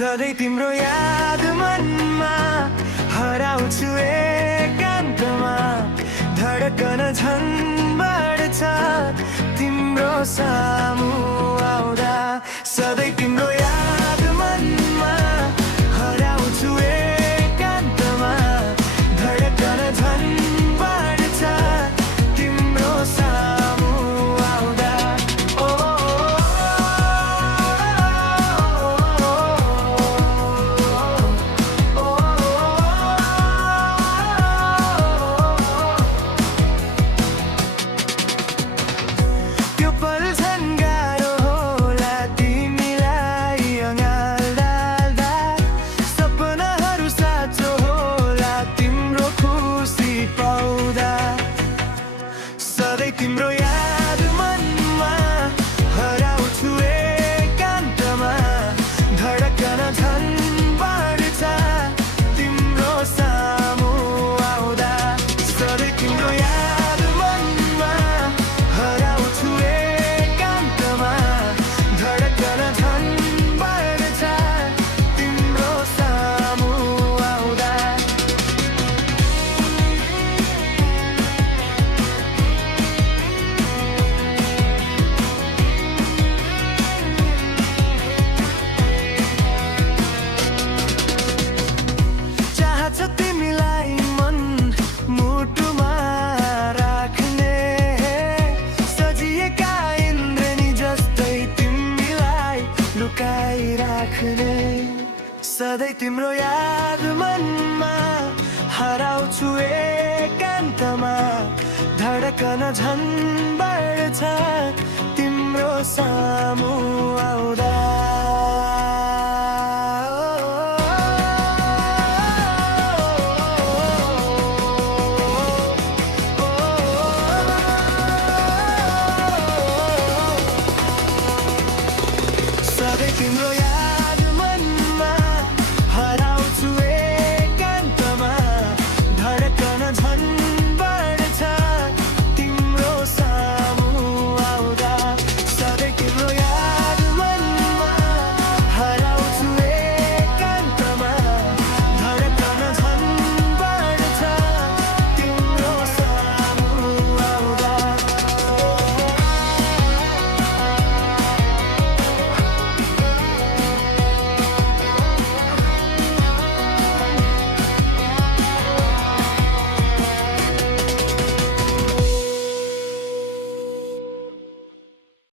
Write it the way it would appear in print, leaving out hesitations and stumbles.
सधैँ तिम्रो याद मनमा हराउँछु एकान्तमा धडकन झन् बढ्छ तिम्रो सामु आउँदा सधैँ तिम्रो याद मनमा हराउँछु एकान्तमा धडकन झन् बढ्छ तिम्रो सामु आउँदा त्यो पल झन् गाह्रो होला तिमीलाई अँगाल्दा सपनाहरू साँचो होला तिम्रो खुसी पाउँदा सधैँ तिम्रो याद मनमा हराउँछु एकान्तमा धडकन झन् बढ्छ तिम्रो सामु आउँदा सधैँ तिम्रो याद मनमा हराउँछु एकान्तमा धडकन झन् बढ्छ तिम्रो सामु आउँदा चाहन्छ तिमीलाई मन मुटुमा राख्ने सजिएका इन्द्रेणी जस्तै तिमीलाई लुकाइराख्ने सधैँ तिम्रो याद मनमा हराउँछु एकान्तमा धडकन झन् बढ्छ तिम्रो सामु आउँदा सधैँ तिम्रो याद